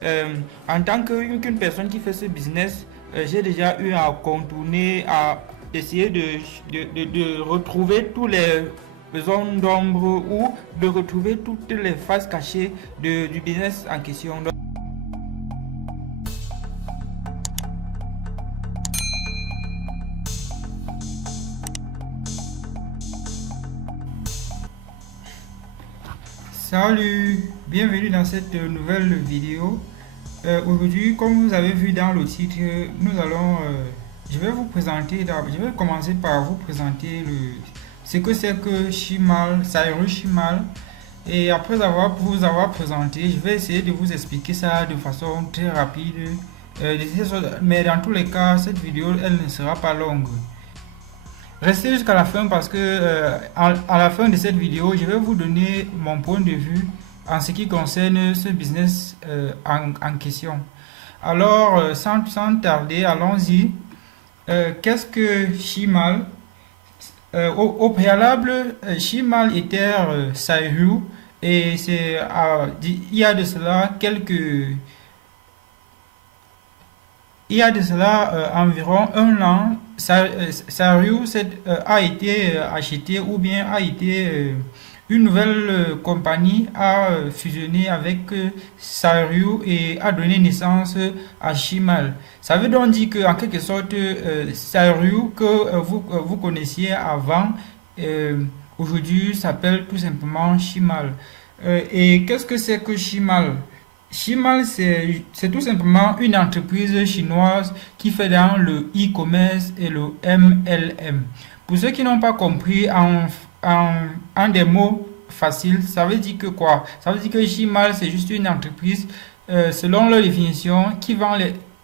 En tant qu'une personne qui fait ce business, j'ai déjà eu à contourner, à essayer de retrouver tous les zones d'ombre ou de retrouver toutes les faces cachées du business en question. Salut, bienvenue dans cette nouvelle vidéo. Aujourd'hui, comme vous avez vu dans le titre, je vais vous présenter, je vais commencer par vous présenter ce que c'est que Shimal, Cyrus Shimal. Et après vous avoir présenté, je vais essayer de vous expliquer ça de façon très rapide. Mais dans tous les cas, cette vidéo, elle ne sera pas longue. Restez jusqu'à la fin parce que à la fin de cette vidéo, je vais vous donner mon point de vue en ce qui concerne ce business en question. Alors, sans tarder, allons-y. Qu'est-ce que Shimal? Au préalable, Shimal était Saihu et il y a de cela environ un an, Sarius a été acheté ou bien a été une nouvelle compagnie a fusionné avec Sarius et a donné naissance à Shimal. Ça veut donc dire que en quelque sorte Sarius que vous connaissiez avant aujourd'hui s'appelle tout simplement Shimal. Et qu'est-ce que c'est que Shimal? Shimal, c'est tout simplement une entreprise chinoise qui fait dans le e-commerce et le MLM. Pour ceux qui n'ont pas compris, en des mots faciles, ça veut dire que quoi? Ça veut dire que Shimal, c'est juste une entreprise, selon leur définition,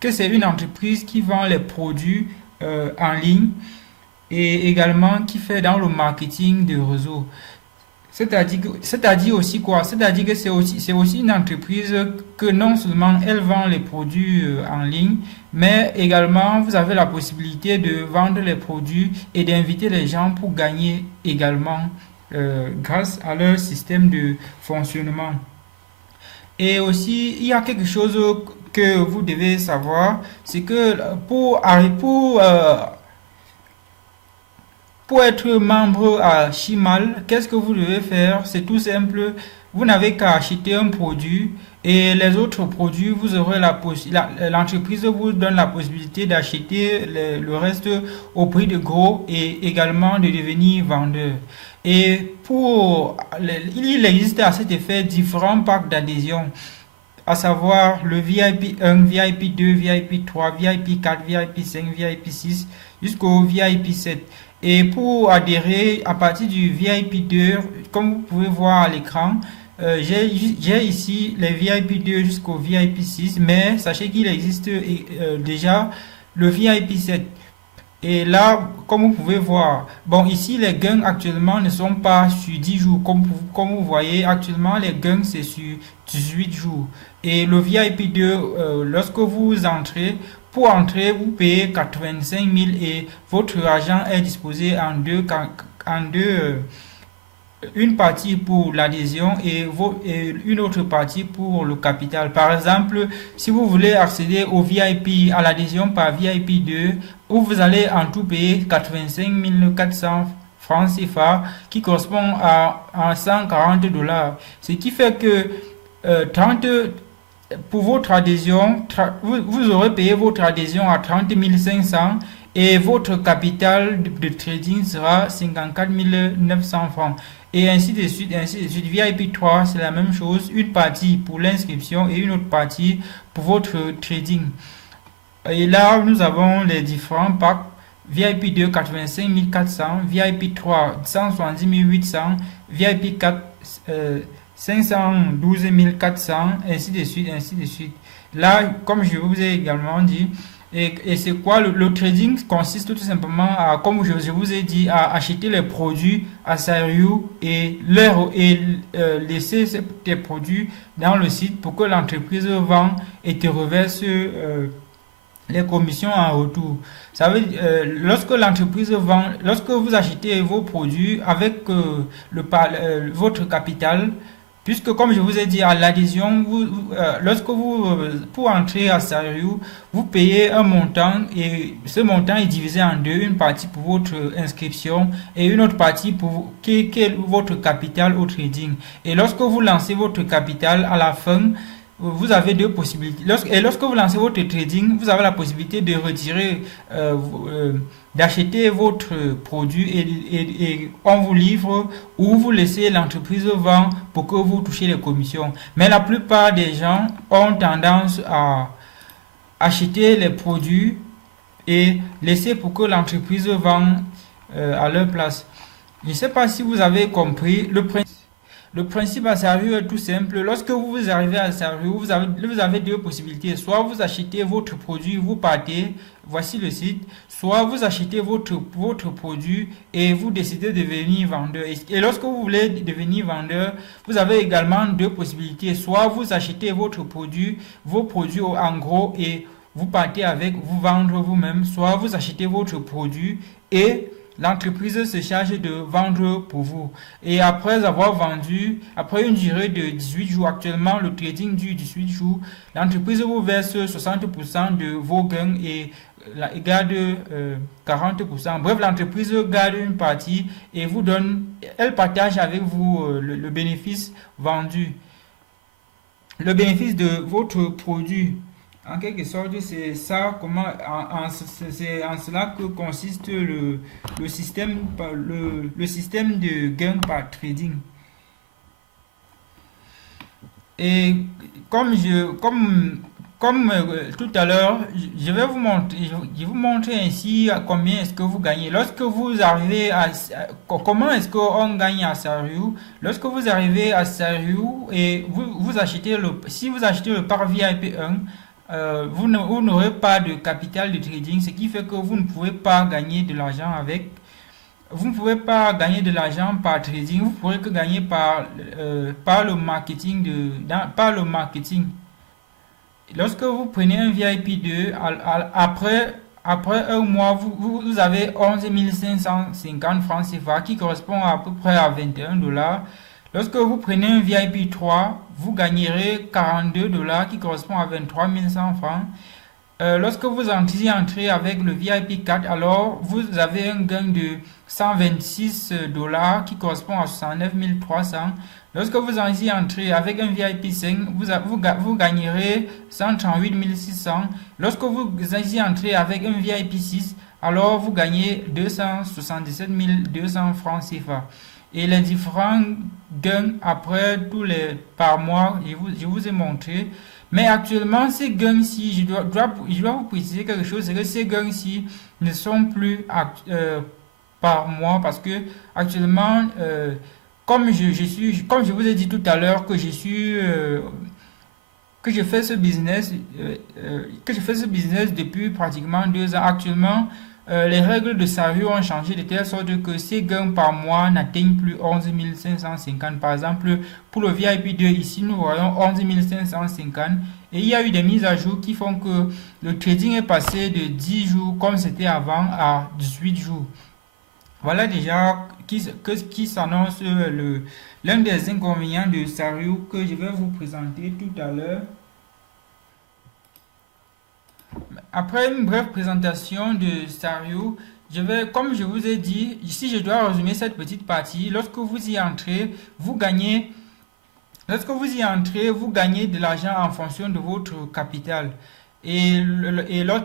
que c'est une entreprise qui vend les produits en ligne et également qui fait dans le marketing de réseau. C'est-à-dire aussi quoi? C'est-à-dire que c'est aussi une entreprise que non seulement elle vend les produits en ligne, mais également vous avez la possibilité de vendre les produits et d'inviter les gens pour gagner également grâce à leur système de fonctionnement. Et aussi, il y a quelque chose que vous devez savoir, c'est que pour être membre à Shimal, qu'est-ce que vous devez faire? C'est tout simple. Vous n'avez qu'à acheter un produit et les autres produits, vous aurez l'entreprise vous donne la possibilité d'acheter le reste au prix de gros et également de devenir vendeur. Et il existe à cet effet différents packs d'adhésion, à savoir le VIP 1, VIP 2, VIP 3, VIP 4, VIP 5, VIP 6 jusqu'au VIP 7. Et pour adhérer à partir du VIP 2, comme vous pouvez voir à l'écran, j'ai ici les VIP 2 jusqu'au VIP 6, mais sachez qu'il existe déjà le VIP 7. Et là, comme vous pouvez voir, bon, ici, les gains actuellement ne sont pas sur 10 jours. Comme vous voyez, actuellement, les gains, c'est sur 18 jours. Et le VIP 2, lorsque vous entrez, pour entrer, vous payez 85 000 et votre argent est disposé une partie pour l'adhésion et une autre partie pour le capital. Par exemple, si vous voulez accéder au VIP, à l'adhésion par VIP 2, où vous allez en tout payer 85 400 francs CFA, qui correspond à 140 dollars. Ce qui fait que 30 pour votre adhésion, vous aurez payé votre adhésion à 30 500 et votre capital de trading sera 54 900 francs. Et ainsi de suite, ainsi de suite. VIP 3, c'est la même chose. Une partie pour l'inscription et une autre partie pour votre trading. Et là, nous avons les différents packs. VIP 2, 85 400. VIP 3, 170 800. VIP 4, 512 400, ainsi de suite, ainsi de suite. Là, comme je vous ai également dit, et c'est quoi le trading consiste tout simplement à, comme je vous ai dit, à acheter les produits à Sarius et laisser ces produits dans le site pour que l'entreprise vende et te reverse les commissions en retour. Ça veut lorsque l'entreprise vend, lorsque vous achetez vos produits avec votre capital, Puisque, comme je vous ai dit, à l'adhésion, lorsque vous, pour entrer à Sariou, vous payez un montant et ce montant est divisé en deux, une partie pour votre inscription et une autre partie qui est votre capital au trading. Et lorsque vous lancez votre capital, à la fin, vous avez deux possibilités. Lorsque vous lancez votre trading, vous avez la possibilité de retirer, d'acheter votre produit et on vous livre ou vous laissez l'entreprise vendre pour que vous touchiez les commissions. Mais la plupart des gens ont tendance à acheter les produits et laisser pour que l'entreprise vende à leur place. Je ne sais pas si vous avez compris le principe. Le principe à Sariou est tout simple. Lorsque vous arrivez à Sariou, vous avez deux possibilités. Soit vous achetez votre produit, vous partez, voici le site. Soit vous achetez votre produit et vous décidez de devenir vendeur. Et lorsque vous voulez devenir vendeur, vous avez également deux possibilités. Soit vous achetez vos produits en gros et vous partez avec, vous vendre vous-même. Soit vous achetez votre produit et l'entreprise se charge de vendre pour vous. Et après avoir vendu, après une durée de 18 jours, actuellement le trading dure 18 jours, l'entreprise vous verse 60% de vos gains et garde 40%. Bref, l'entreprise garde une partie et vous donne, elle partage avec vous le bénéfice vendu, le bénéfice de votre produit. En quelque sorte, c'est ça, c'est en cela que consiste le système, le système de gain par trading. Et comme tout à l'heure, je vais vous montrer ainsi combien est-ce que vous gagnez. Lorsque vous arrivez comment est-ce qu'on gagne à Sariou? Lorsque vous arrivez à Sariou et vous achetez si vous achetez le par VIP 1, vous n'aurez pas de capital de trading, ce qui fait que vous ne pouvez pas gagner de l'argent avec. Vous ne pouvez pas gagner de l'argent par trading, vous pourrez que gagner par le marketing par le marketing. Lorsque vous prenez un VIP 2, après un mois, vous avez 11 550 francs CFA qui correspond à peu près à 21 $. Lorsque vous prenez un VIP 3, vous gagnerez 42 $ qui correspond à 23 100 francs. Lorsque vous entrez avec le VIP 4, alors vous avez un gain de 126 $ qui correspond à 69 300. Lorsque vous entrez avec un VIP 5, vous gagnerez 138 600. Lorsque vous entrez avec un VIP 6, alors vous gagnez 277 200 francs CFA. Et les différents gains après par mois, je vous ai montré. Mais actuellement, ces gains-ci, je dois vous préciser quelque chose, c'est que ces gains-ci ne sont plus par mois parce que actuellement, comme je vous ai dit tout à l'heure que je fais ce business, depuis pratiquement 2 ans. Actuellement, les règles de Sariou ont changé de telle sorte que ces gains par mois n'atteignent plus 11 550. Par exemple, pour le VIP 2, ici, nous voyons 11 550. Et il y a eu des mises à jour qui font que le trading est passé de 10 jours, comme c'était avant, à 18 jours. Voilà déjà qui s'annonce l'un des inconvénients de Sariou que je vais vous présenter tout à l'heure. Après une brève présentation de Sariou, comme je vous ai dit, ici je dois résumer cette petite partie. Lorsque vous y entrez, vous gagnez de l'argent en fonction de votre capital. Et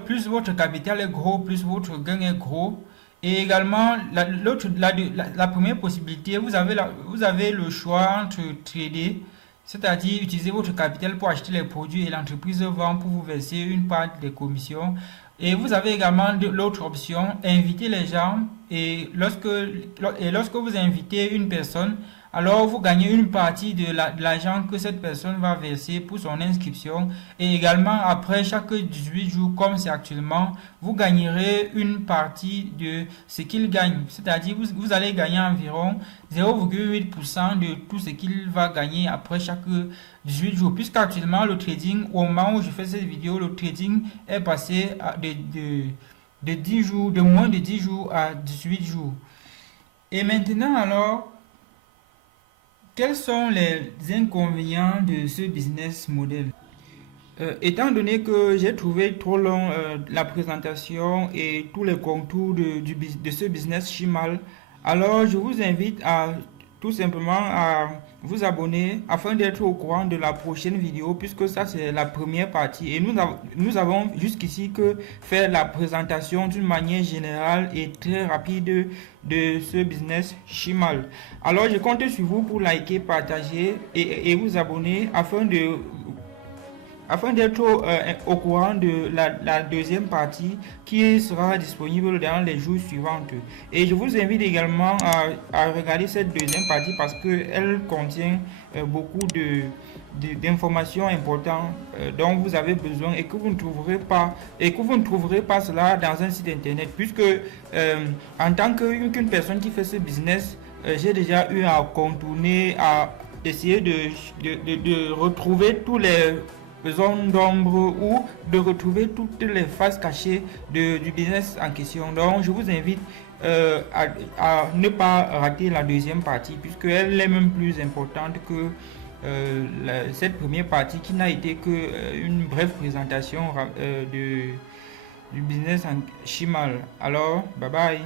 plus votre capital est gros, plus votre gain est gros. Et également, la première possibilité, vous avez le choix entre trader, c'est-à-dire utiliser votre capital pour acheter les produits et l'entreprise vend pour vous verser une part des commissions. Et vous avez également l'autre option, inviter les gens. Et lorsque vous invitez une personne, alors vous gagnez une partie de l'argent que cette personne va verser pour son inscription. Et également, après chaque 18 jours, comme c'est actuellement, vous gagnerez une partie de ce qu'il gagne. C'est-à-dire, vous allez gagner environ 0,8% de tout ce qu'il va gagner après chaque 18 jours. Puisqu'actuellement, le trading, au moment où je fais cette vidéo, le trading est passé de 10 jours, de moins de 10 jours à 18 jours. Et maintenant, alors, quels sont les inconvénients de ce business model? Étant donné que j'ai trouvé trop long la présentation et tous les contours de ce business Chimal, alors je vous invite à tout simplement à vous abonner afin d'être au courant de la prochaine vidéo, puisque ça c'est la première partie et nous avons jusqu'ici que faire la présentation d'une manière générale et très rapide de ce business Chimal. Alors je compte sur vous pour liker, partager et vous abonner afin d'être au courant de la deuxième partie qui sera disponible dans les jours suivants. Et je vous invite également à regarder cette deuxième partie parce qu'elle contient beaucoup d'informations importantes dont vous avez besoin et que vous ne trouverez pas cela dans un site internet, puisque en tant qu'une personne qui fait ce business, j'ai déjà eu à contourner, à essayer de retrouver tous les zone d'ombre ou de retrouver toutes les faces cachées du business en question. Donc je vous invite à ne pas rater la deuxième partie, puisqu'elle est même plus importante que cette première partie qui n'a été que une brève présentation du business en Chimal. Alors bye bye.